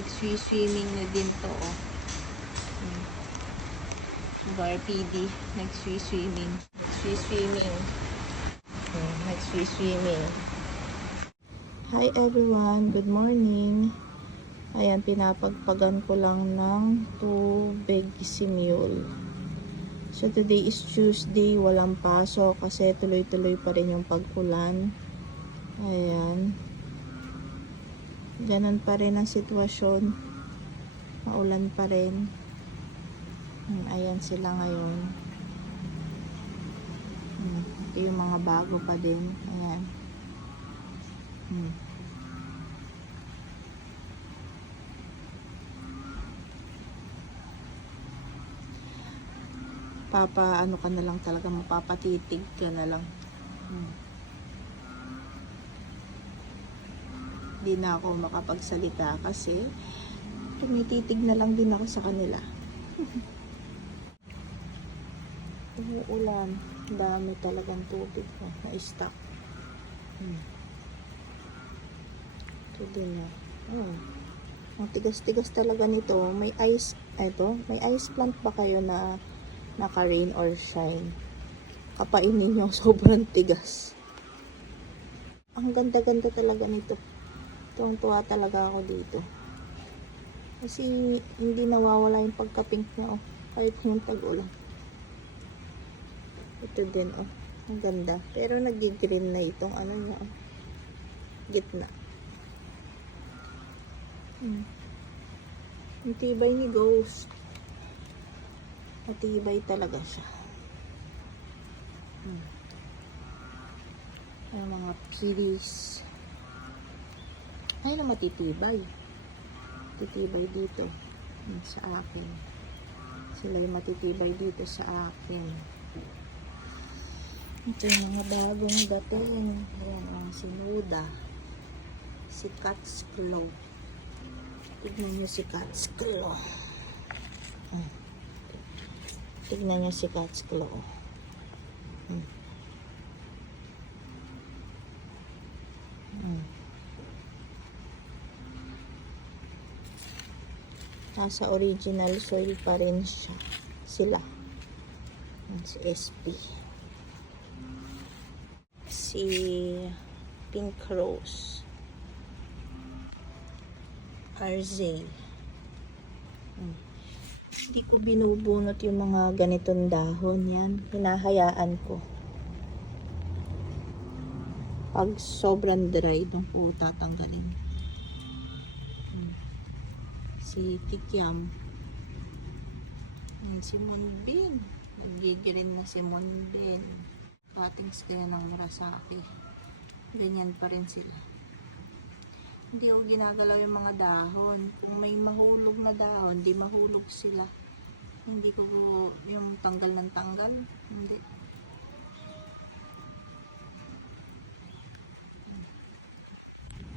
Nag-swimming na din to, oh. RPD, nag-swimming. Nag-swimming. Hi everyone, good morning. Ayan, pinapagpagan ko lang ng tubig si Mule. So today is Tuesday, walang pasok kasi tuloy-tuloy pa rin yung pag-ulan. Ayan. Ganun pa rin ang sitwasyon. Maulan pa rin. Ayan sila ngayon. Ito yung mga bago pa din. Ayan. Ano ka na lang talaga, mapapatitig ka na lang. Di na ako makapagsalita kasi tumititig na lang din ako sa kanila. Umuulan, dami talagang tubig na-stock. Ito din na. Ang tigas-tigas talaga nito. May ice, may ice plant ba kayo na naka-rain or shine? Kapainin nyo, sobrang tigas. Ang ganda-ganda talaga nito. Tuwang-tuwa talaga ako dito. Kasi hindi nawawala yung pagka-pink niya, kahit yung tag-ulan. Ito din, ang ganda. Pero nag-green na itong niya, gitna. Ang tibay ni Ghost. Matibay talaga siya. Ay, mga kitties. Ay, na matitibay. Matitibay dito. Sa akin. Sila yung matitibay dito sa akin. Ito yung mga bagong dating. Ayan, ang sinuda. Si Cat's Claw. Tignan nyo si Cat's Claw. Tignan nyo si Cat's Claw. Nasa original soil pa rin siya. Sila. Si SP. Si Pink Rose. RZ. Hindi ko binubunot yung mga ganitong dahon yan. Hinahayaan ko. Pag sobrang dry, doon po tatanggalin. Si Tikyam. Si Monbin. Nagigirin na si Monbin. Patings kaya ng Murasaki. Ganyan pa rin sila. Hindi ako ginagalaw yung mga dahon. Kung may mahulog na dahon, di mahulog sila. Hindi ko yung tanggal ng tanggal. Hindi.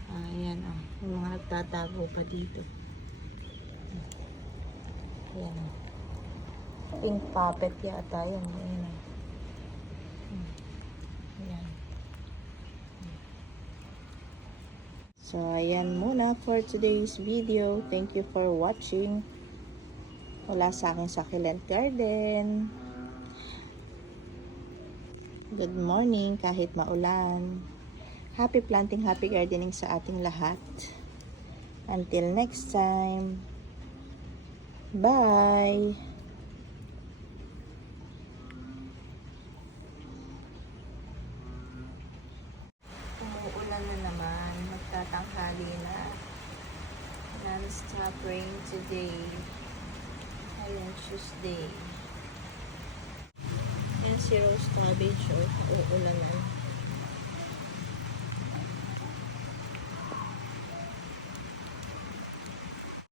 Ayan yung mga nagtatago pa dito. Ayan pink puppet yata yan. Ayan. Ayan. So, ayan muna for today's video. Thank you for watching. Wala sa aking succulent garden. Good morning kahit maulan. Happy planting, happy gardening sa ating lahat. Until next time. Bye! Umuulan na naman. Magtatanghali na. Non-stop rain today. Ayan, Tuesday. Ayan si Rose Cabbage. Uulan na.